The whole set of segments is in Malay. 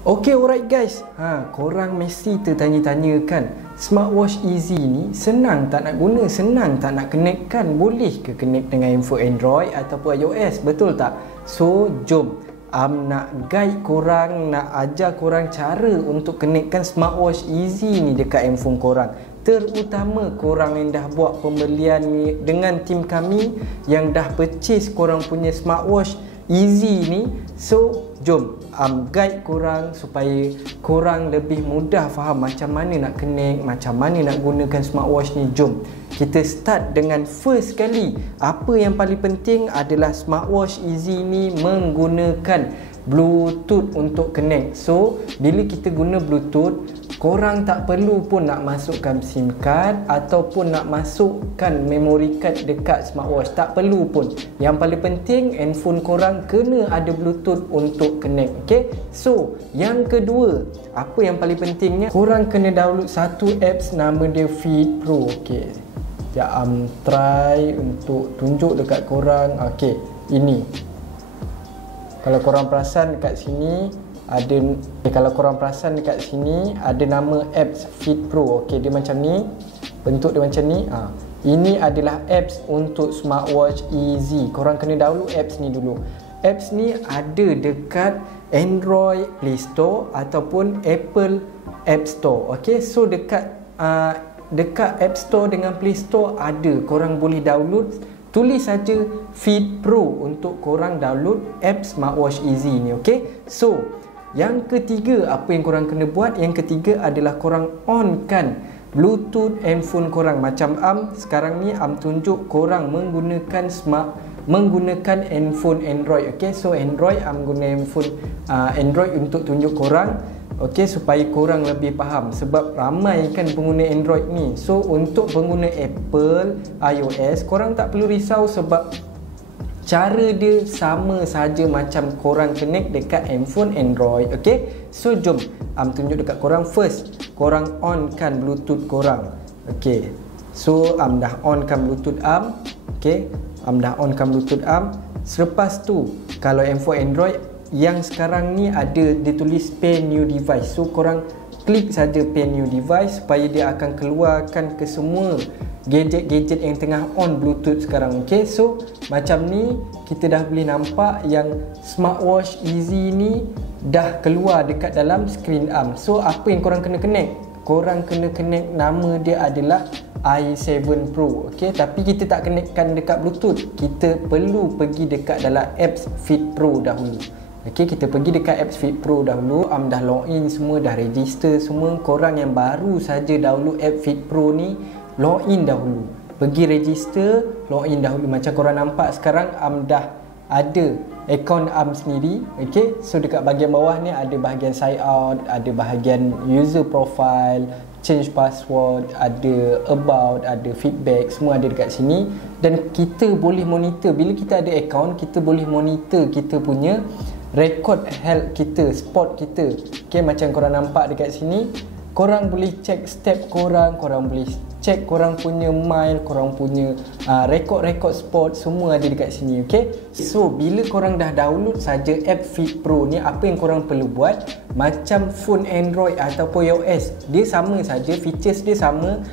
Okay, alright guys. Korang mesti tertanya-tanya kan, smartwatch Easy ni senang tak nak guna, senang tak nak connect kan? Boleh ke connect dengan handphone Android ataupun iOS, betul tak? So, jom nak guide korang, nak ajar korang cara untuk connectkan smartwatch Easy ni dekat handphone korang. Terutama korang yang dah buat pembelian ni dengan tim kami, yang dah purchase korang punya smartwatch Easy ni. So, jom guide korang supaya korang lebih mudah faham macam mana nak connect, macam mana nak gunakan smartwatch ni. Jom kita start dengan first kali. Apa yang paling penting adalah smartwatch Easy ni menggunakan Bluetooth untuk connect. So bila kita guna Bluetooth, korang tak perlu pun nak masukkan SIM card ataupun nak masukkan memory card dekat smartwatch. Tak perlu pun. Yang paling penting handphone korang kena ada Bluetooth untuk connect. Okay? So yang kedua, apa yang paling pentingnya, korang kena download satu apps nama dia Fit Pro. Okay, sekejap try untuk tunjuk dekat korang. Okay, ini kalau korang perasan dekat sini ada, kalau korang perasan dekat sini ada nama apps Fit Pro. Okey, dia macam ni, bentuk dia macam ni. Ini adalah apps untuk smartwatch Easy. Korang kena download apps ni dulu. Apps ni ada dekat Android Play Store ataupun Apple App Store. Okey, so dekat App Store dengan Play Store ada, korang boleh download. Tulis saja Fit Pro untuk korang download app smartwatch Easy ni. Okey, so yang ketiga, apa yang korang kena buat? Yang ketiga adalah korang onkan Bluetooth handphone korang. Macam sekarang ni tunjuk korang menggunakan handphone Android. Okey, so Android guna handphone Android untuk tunjuk korang. Okey, supaya korang lebih faham, sebab ramai kan pengguna Android ni. So untuk pengguna Apple iOS, korang tak perlu risau sebab cara dia sama saja macam korang connect dekat handphone Android. Okey, so jom tunjuk dekat korang. First, korang onkan Bluetooth korang. Okey, so dah onkan Bluetooth okey, dah onkan Bluetooth Selepas tu, kalau handphone Android yang sekarang ni ada ditulis pair new device, so korang klik saja pair new device supaya dia akan keluarkan ke semua gadget-gadget yang tengah on Bluetooth sekarang. Okey, so macam ni kita dah boleh nampak yang smartwatch Easy ni dah keluar dekat dalam screen So apa yang korang kena connect? Korang kena connect, nama dia adalah i7 Pro. Okey, tapi kita tak connectkan dekat Bluetooth. Kita perlu pergi dekat dalam apps Fit Pro dahulu. Okey, kita pergi dekat apps Fit Pro dahulu. Dah login semua, dah register semua. Korang yang baru saja download app Fit Pro ni, login dahulu. Pergi register, login dahulu. Macam korang nampak sekarang dah ada akaun sendiri. Okey, so dekat bahagian bawah ni ada bahagian sign out, ada bahagian user profile, change password, ada about, ada feedback, semua ada dekat sini. Dan kita boleh monitor, bila kita ada akaun, kita boleh monitor kita punya record health kita, sport kita. Okay, macam korang nampak dekat sini, korang boleh check step korang, korang boleh check korang punya mile, korang punya record sport, semua ada dekat sini. Okay, so bila korang dah download saja app Fit Pro ni, apa yang korang perlu buat, macam phone Android ataupun iOS, dia sama saja, features dia sama,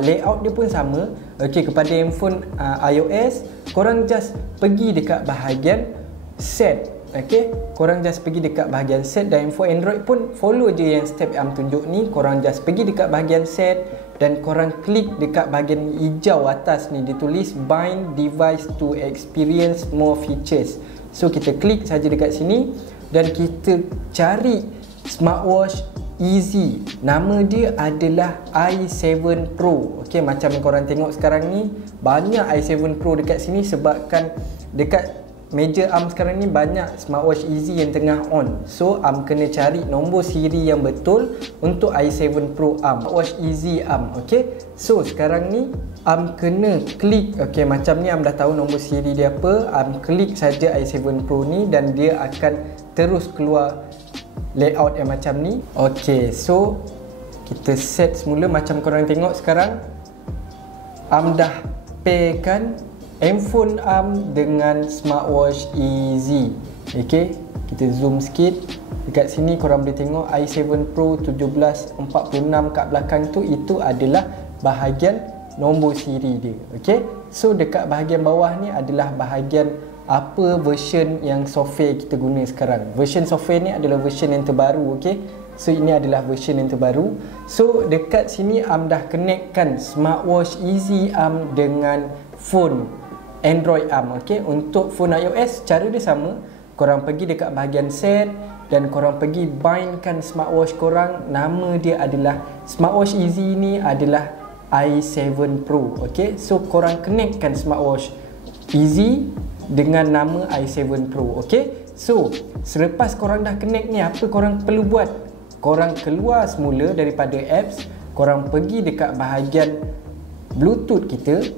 layout dia pun sama. Okay, kepada handphone iOS, korang just pergi dekat bahagian set. Okey, korang just pergi dekat bahagian set, dan info Android pun follow je yang step yang tunjuk ni. Korang just pergi dekat bahagian set dan korang klik dekat bahagian hijau atas ni, ditulis bind device to experience more features. So kita klik saja dekat sini dan kita cari smartwatch Easy. Nama dia adalah i7 Pro. Okey, macam yang korang tengok sekarang ni, banyak i7 Pro dekat sini sebabkan dekat meja sekarang ni banyak smartwatch Easy yang tengah on. So kena cari nombor siri yang betul untuk i7 Pro watch Easy Okey, so sekarang ni kena klik. Okey, macam ni dah tahu nombor siri dia apa. Klik saja i7 Pro ni dan dia akan terus keluar layout yang macam ni. Okey, so kita set semula. Macam korang tengok sekarang, dah pairkan handphone dengan smartwatch Easy. Okey, kita zoom sikit. Dekat sini korang boleh tengok i7 Pro 1746 kat belakang tu, itu adalah bahagian nombor siri dia. Okey. So dekat bahagian bawah ni adalah bahagian apa version yang software kita guna sekarang. Version software ni adalah version yang terbaru. Okey. So ini adalah version yang terbaru. So dekat sini dah connectkan smartwatch Easy dengan phone Android Okey. Untuk phone iOS cara dia sama. Korang pergi dekat bahagian set dan korang pergi bindkan smartwatch korang. Nama dia adalah smartwatch Easy ni adalah i7 Pro. Okey. So korang connectkan smartwatch Easy dengan nama i7 Pro. Okey. So selepas korang dah connect ni, apa korang perlu buat? Korang keluar semula daripada apps, korang pergi dekat bahagian Bluetooth kita.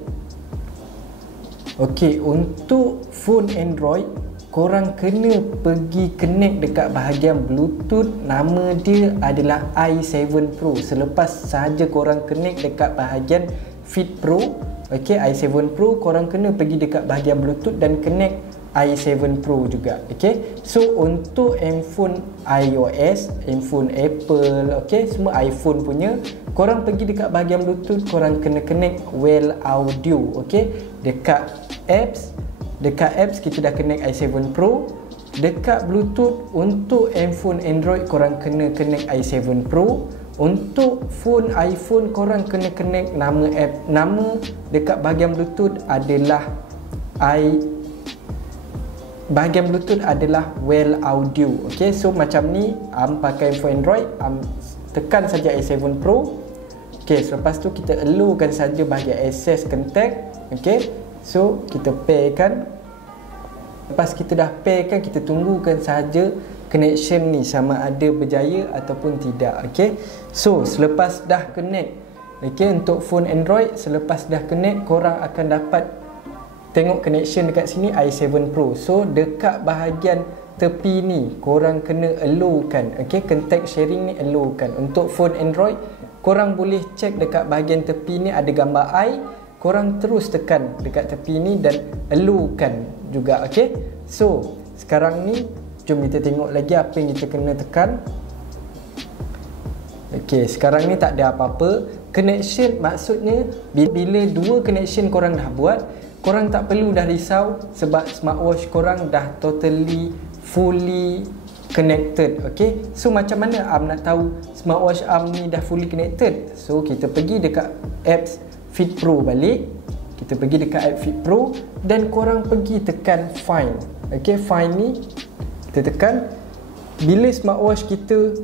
Okey, untuk phone Android korang kena pergi connect dekat bahagian Bluetooth, nama dia adalah i7 Pro. Selepas sahaja korang connect dekat bahagian Fit Pro, okey, i7 Pro, korang kena pergi dekat bahagian Bluetooth dan connect i7 Pro juga. Okey. So untuk handphone iOS, handphone Apple, okey, semua iPhone punya, korang pergi dekat bahagian Bluetooth, korang kena connect Well Audio. Okey. Dekat apps kita dah connect i7 Pro. Dekat Bluetooth untuk handphone Android korang kena connect i7 Pro. Untuk phone iPhone korang kena connect nama dekat bahagian Bluetooth adalah bahagian Bluetooth adalah Well Audio. Okey, so macam ni pakai phone Android, tekan saja i7 Pro. Okey, selepas tu kita allow-kan saja bahagian access contact. Okey, so kita pairkan. Lepas kita dah pairkan, kita tunggukan sahaja connection ni sama ada berjaya ataupun tidak. Okey, so selepas dah connect, okey, untuk phone Android selepas dah connect, korang akan dapat tengok connection dekat sini i7 Pro. So dekat bahagian tepi ni korang kena allow-kan. Okey, contact sharing ni allow-kan. Untuk phone Android korang boleh check dekat bahagian tepi ni ada gambar i, korang terus tekan dekat tepi ni dan allow-kan juga. Okey, so sekarang ni jom kita tengok lagi apa yang kita kena tekan. Okey, sekarang ni tak ada apa-apa. Connection maksudnya bila dua connection korang dah buat, korang tak perlu dah risau sebab smartwatch korang dah fully connected. Okey, so macam mana nak tahu smartwatch ni dah fully connected? So kita pergi dekat apps Fit Pro balik. Kita pergi dekat app Fit Pro dan korang pergi tekan find. Okey, find ni kita tekan. Bila smartwatch kita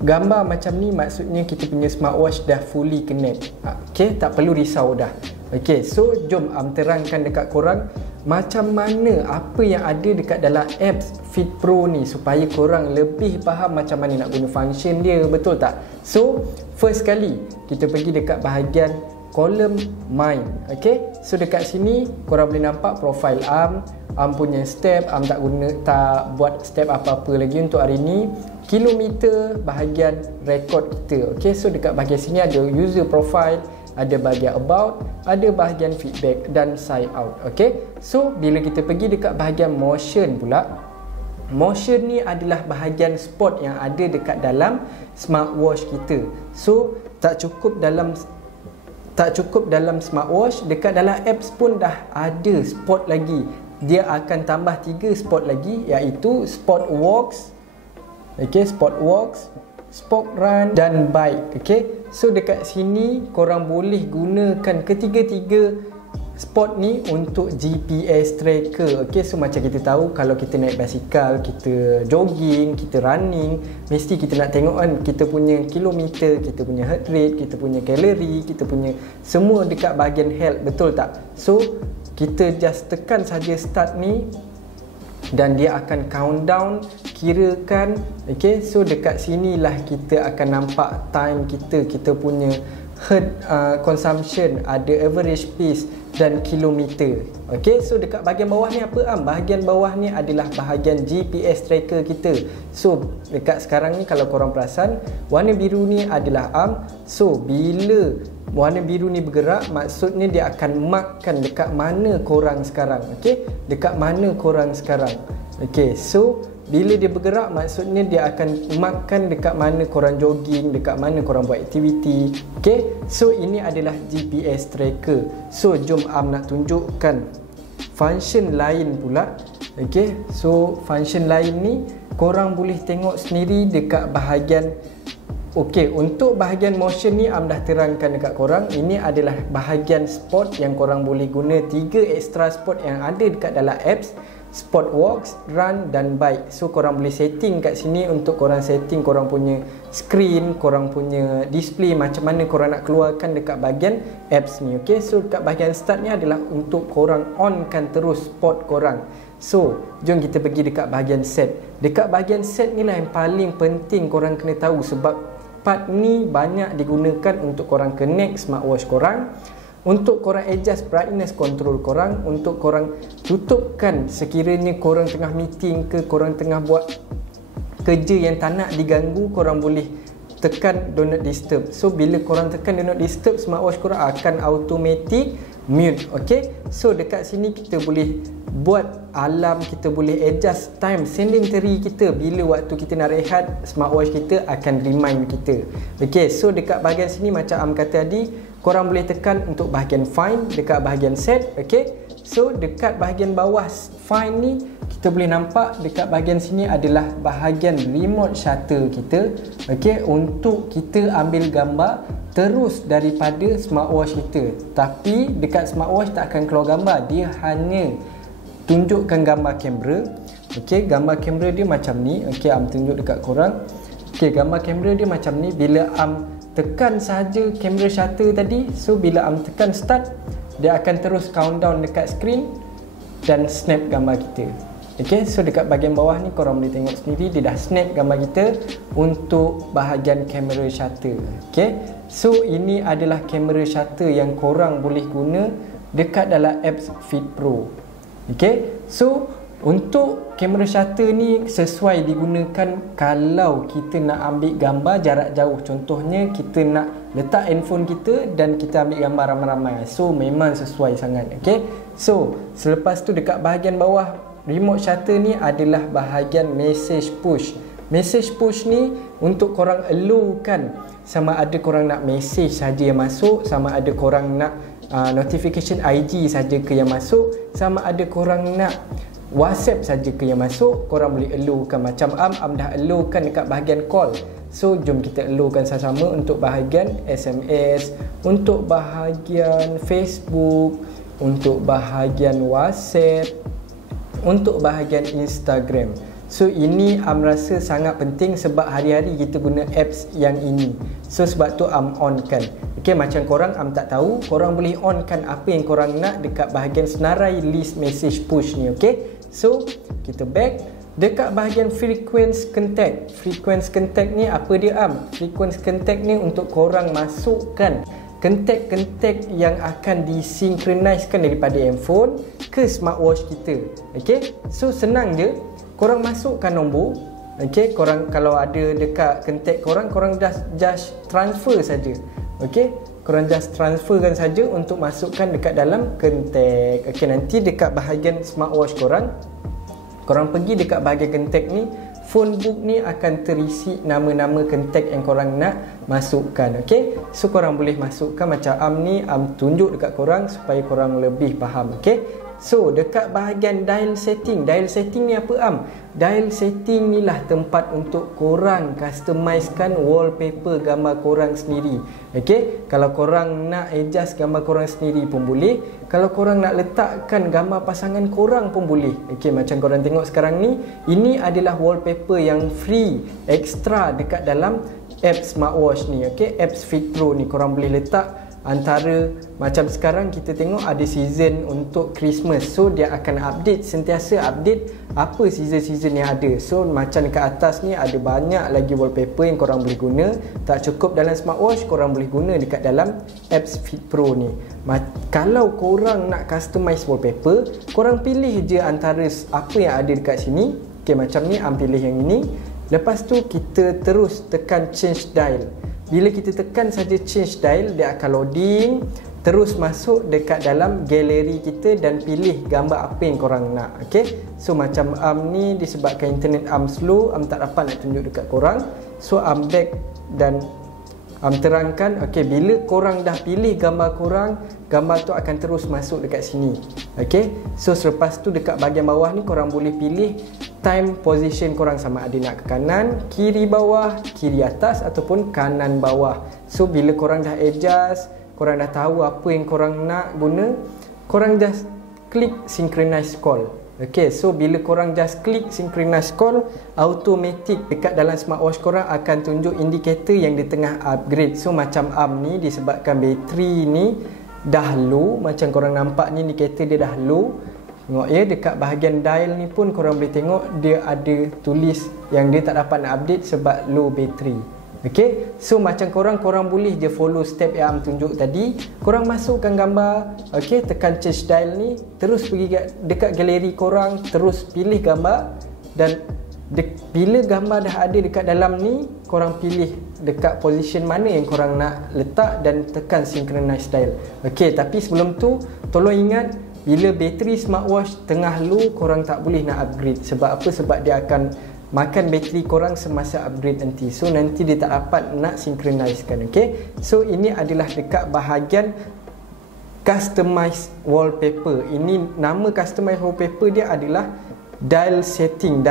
gambar macam ni, maksudnya kita punya smartwatch dah fully connect. Okey, tak perlu risau dah. Okey, so jom terangkan dekat korang macam mana apa yang ada dekat dalam apps Fit Pro ni supaya korang lebih faham macam mana nak guna function dia, betul tak? So first kali kita pergi dekat bahagian kolom Mine. Okey, so dekat sini korang boleh nampak profile punya step. tak buat step apa-apa lagi untuk hari ni. Kilometer, bahagian rekod kita. Okey, so dekat bahagian sini ada user profile, ada bahagian about, ada bahagian feedback dan sign out. Okey, so bila kita pergi dekat bahagian motion pula, motion ni adalah bahagian spot yang ada dekat dalam smartwatch kita. So tak cukup dalam smartwatch, dekat dalam apps pun dah ada spot lagi. Dia akan tambah 3 spot lagi, iaitu spot walks, okey, spot walks, spot run dan bike. Okey, so dekat sini korang boleh gunakan ketiga-tiga spot ni untuk GPS tracker. Okey, so macam kita tahu kalau kita naik basikal, kita jogging, kita running, mesti kita nak tengok kan kita punya kilometer, kita punya heart rate, kita punya kalori, kita punya semua dekat bahagian health, betul tak? So kita just tekan saja start ni dan dia akan countdown, kirakan. Okey, so dekat sinilah kita akan nampak time kita punya heart consumption, ada average pace dan kilometer. Okey, so dekat bahagian bawah ni apa bahagian bawah ni adalah bahagian GPS tracker kita. So dekat sekarang ni kalau korang perasan, warna biru ni adalah so bila warna biru ni bergerak, maksudnya dia akan markkan dekat mana korang sekarang. Okey, dekat mana korang sekarang. Okey, so bila dia bergerak maksudnya dia akan markkan dekat mana korang jogging, dekat mana korang buat aktiviti. Okay, so ini adalah GPS tracker. So jom nak tunjukkan function lain pula. Okay, so function lain ni korang boleh tengok sendiri dekat bahagian. Okey, untuk bahagian motion ni dah terangkan dekat korang. Ini adalah bahagian sport yang korang boleh guna 3 extra sport yang ada dekat dalam apps. Sport walks, run dan bike. So korang boleh setting kat sini untuk korang setting korang punya screen, korang punya display macam mana korang nak keluarkan dekat bahagian apps ni. Okey, so dekat bahagian start ni adalah untuk korang onkan terus sport korang. So, jom kita pergi dekat bahagian set. Dekat bahagian set ni lah yang paling penting korang kena tahu, sebab part ni banyak digunakan untuk korang connect smartwatch korang, untuk korang adjust brightness control korang, untuk korang tutupkan sekiranya korang tengah meeting ke korang tengah buat kerja yang tak nak diganggu, korang boleh tekan do not disturb. So bila korang tekan do not disturb, smartwatch korang akan automatic mute. Okay, so dekat sini kita boleh buat alarm, kita boleh adjust time sedentary kita. Bila waktu kita nak rehat, smartwatch kita akan remind kita. Okay, so dekat bahagian sini macam Am kata tadi, korang boleh tekan untuk bahagian find dekat bahagian set. Okay, so dekat bahagian bawah find ni kita boleh nampak dekat bahagian sini adalah bahagian remote shutter kita. Okay, untuk kita ambil gambar terus daripada smartwatch kita. Tapi dekat smartwatch tak akan keluar gambar, dia hanya tunjukkan gambar kamera. Okey, gambar kamera dia macam ni. Okey, Am tunjuk dekat korang. Okey, gambar kamera dia macam ni. Bila Am tekan saja kamera shutter tadi, so bila Am tekan start, dia akan terus countdown dekat screen dan snap gambar kita. Okey, so dekat bahagian bawah ni korang boleh tengok sendiri, dia dah snap gambar kita untuk bahagian kamera shutter. Okey, so ini adalah kamera shutter yang korang boleh guna dekat dalam apps Fit Pro. Okay, so untuk kamera shutter ni sesuai digunakan kalau kita nak ambil gambar jarak jauh. Contohnya kita nak letak handphone kita dan kita ambil gambar ramai-ramai. So memang sesuai sangat. Okay, so selepas tu dekat bahagian bawah remote shutter ni adalah bahagian message push. Message push ni untuk korang allowkan sama ada korang nak message saja yang masuk, sama ada korang nak notification IG saja ke yang masuk, sama ada korang nak WhatsApp saja ke yang masuk, korang boleh allowkan. Macam Am dah allowkan dekat bahagian call. So jom kita allowkan sama-sama untuk bahagian SMS, untuk bahagian Facebook, untuk bahagian WhatsApp, untuk bahagian Instagram. So ini Am rasa sangat penting sebab hari-hari kita guna apps yang ini. So sebab tu Am on kan. Okay, macam korang Am tak tahu, korang boleh on kan apa yang korang nak dekat bahagian senarai list message push ni. Okay, so kita back dekat bahagian frequency contact. Frequency contact ni apa dia Am? Frequency contact ni untuk korang masukkan kontak-kontak yang akan disinkronizekan daripada handphone ke smartwatch kita. Okay, so senang je. Korang masukkan nombor. Okay, korang kalau ada dekat kontak korang, korang just transfer saja. Okay, korang just transferkan saja untuk masukkan dekat dalam kontak. Okay, nanti dekat bahagian smartwatch korang, korang pergi dekat bahagian kontak ni, phone book ni akan terisi nama-nama kontak yang korang nak masukkan. Okay, so korang boleh masukkan macam Am ni, Am tunjuk dekat korang supaya korang lebih faham. Okay, so dekat bahagian dial setting. Dial setting ni apa Am? Dial setting ni lah tempat untuk korang customizekan wallpaper gambar korang sendiri. Okay, kalau korang nak adjust gambar korang sendiri pun boleh. Kalau korang nak letakkan gambar pasangan korang pun boleh. Okay, macam korang tengok sekarang ni, ini adalah wallpaper yang free extra dekat dalam apps smartwatch ni. Okay, apps Fit Pro ni korang boleh letak antara, macam sekarang kita tengok ada season untuk Christmas. So dia akan update, sentiasa update apa season-season yang ada. So macam dekat atas ni ada banyak lagi wallpaper yang korang boleh guna. Tak cukup dalam smartwatch, korang boleh guna dekat dalam apps Fit Pro ni. Kalau korang nak customize wallpaper, korang pilih je antara apa yang ada dekat sini. Okay, macam ni Am pilih yang ini. Lepas tu kita terus tekan change dial. Bila kita tekan saja change dial, dia akan loading. terus masuk dekat dalam galeri kita dan pilih gambar apa yang korang nak. Okay, so macam ni disebabkan internet slow, tak dapat nak tunjuk dekat korang. So back dan terangkan, okay, bila korang dah pilih gambar korang, gambar tu akan terus masuk dekat sini. Okay, so selepas tu dekat bahagian bawah ni korang boleh pilih time position korang, sama ada nak ke kanan, kiri bawah, kiri atas ataupun kanan bawah. So bila korang dah adjust, korang dah tahu apa yang korang nak guna, korang just klik synchronize call. Okay, so bila korang just klik synchronize call, automatic dekat dalam smartwatch korang akan tunjuk indikator yang di tengah upgrade. So macam ni disebabkan bateri ni dah low, macam korang nampak ni indikator dia dah low. Tengok ya, dekat bahagian dial ni pun korang boleh tengok dia ada tulis yang dia tak dapat nak update sebab low bateri. Okay, so macam korang boleh je follow step yang tunjuk tadi. Korang masukkan gambar, okay, tekan change dial ni, terus pergi dekat galeri korang, terus pilih gambar, dan bila gambar dah ada dekat dalam ni, korang pilih dekat position mana yang korang nak letak dan tekan synchronize dial. Okay, tapi sebelum tu tolong ingat, bila bateri smartwatch tengah low, korang tak boleh nak upgrade. Sebab apa? Sebab dia akan makan bateri korang semasa upgrade nanti. So nanti dia tak dapat nak synchronizekan. Okay, so ini adalah dekat bahagian customize wallpaper. Ini nama customize wallpaper dia adalah dial setting.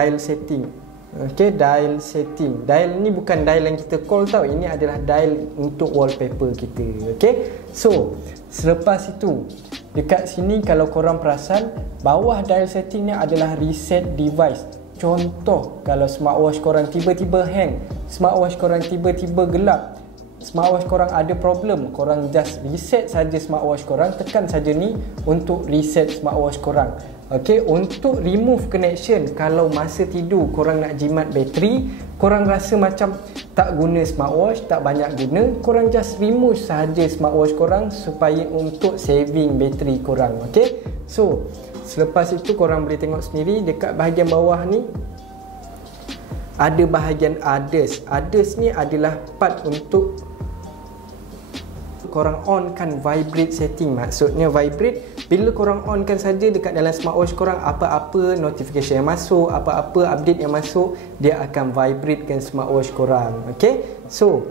Okay, dial setting. Dial ni bukan dial yang kita call tau, ini adalah dial untuk wallpaper kita. Okay, so selepas itu dekat sini kalau korang perasan, bawah dial setting ni adalah reset device. Contoh, kalau smartwatch korang tiba-tiba hang, smartwatch korang tiba-tiba gelap, smartwatch korang ada problem, korang just reset saja smartwatch korang, tekan saja ni untuk reset smartwatch korang. Okay, untuk remove connection, kalau masa tidur korang nak jimat bateri, korang rasa macam tak guna smartwatch, tak banyak guna, korang just remove saja smartwatch korang supaya untuk saving bateri korang. Okay, so selepas itu korang boleh tengok sendiri dekat bahagian bawah ni ada bahagian others. Others ni adalah part untuk korang onkan vibrate setting. Maksudnya vibrate, bila korang onkan saja dekat dalam smartwatch korang, apa-apa notification yang masuk, apa-apa update yang masuk, dia akan vibratekan smartwatch korang. Okay, so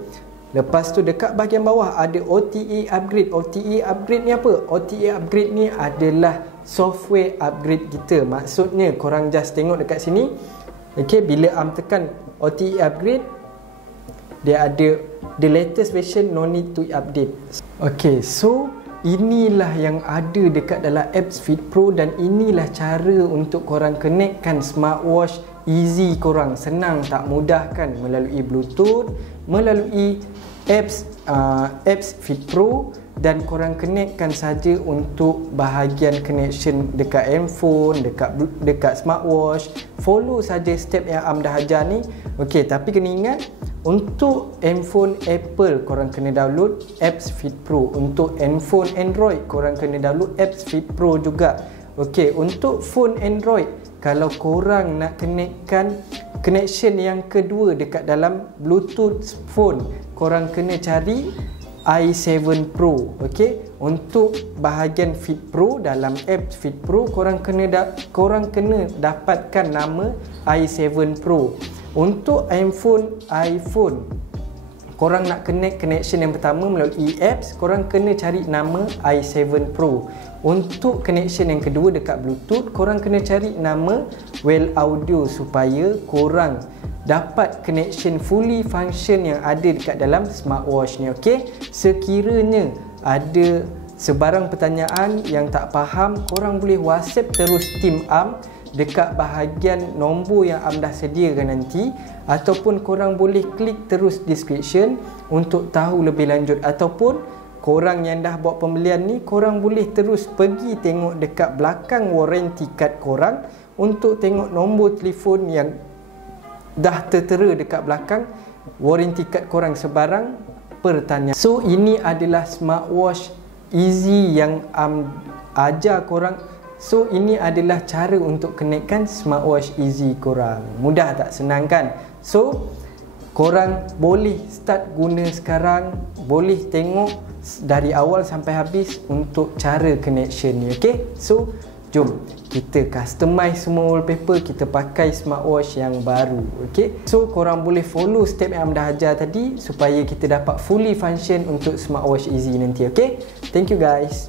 lepas tu dekat bahagian bawah ada OTA upgrade. OTA upgrade ni apa? OTA upgrade ni adalah software upgrade kita. Maksudnya korang just tengok dekat sini. Okay, bila tekan OTA upgrade, dia ada the latest version, no need to update. Okay, so inilah yang ada dekat dalam apps Fit Pro, dan inilah cara untuk korang connectkan smartwatch easy korang. Senang tak? Mudah kan? Melalui Bluetooth, melalui apps Fit Pro, dan korang connectkan saja untuk bahagian connection dekat handphone, dekat smartwatch. Follow saja step yang dah ajar ni. Okey, tapi kena ingat, untuk handphone Apple korang kena download apps Fit Pro. Untuk handphone Android korang kena download apps Fit Pro juga. Okey, untuk phone Android, kalau korang nak connectkan connection yang kedua dekat dalam Bluetooth phone, korang kena cari i7 Pro. Okey, untuk bahagian Fit Pro, dalam app Fit Pro korang kena dapatkan nama i7 Pro. Untuk iPhone korang nak connect connection yang pertama melalui apps, korang kena cari nama i7 Pro. Untuk connection yang kedua dekat Bluetooth, korang kena cari nama Well Audio supaya korang dapat connection fully function yang ada dekat dalam smartwatch ni. Okey, sekiranya ada sebarang pertanyaan yang tak faham, korang boleh WhatsApp terus tim dekat bahagian nombor yang dah sediakan nanti, ataupun korang boleh klik terus description untuk tahu lebih lanjut, ataupun korang yang dah buat pembelian ni, korang boleh terus pergi tengok dekat belakang warranty card korang untuk tengok nombor telefon yang dah tertera dekat belakang warranty card korang sebarang pertanyaan. So ini adalah smartwatch easy yang ajar korang. So ini adalah cara untuk connectkan smartwatch easy korang. Mudah tak? Senang kan? So korang boleh start guna sekarang, boleh tengok dari awal sampai habis untuk cara connection ni. Okay, so jom kita customize semua wallpaper, kita pakai smartwatch yang baru. Okay, so korang boleh follow step yang dah ajar tadi supaya kita dapat fully function untuk smartwatch Easy nanti. Okay, thank you guys.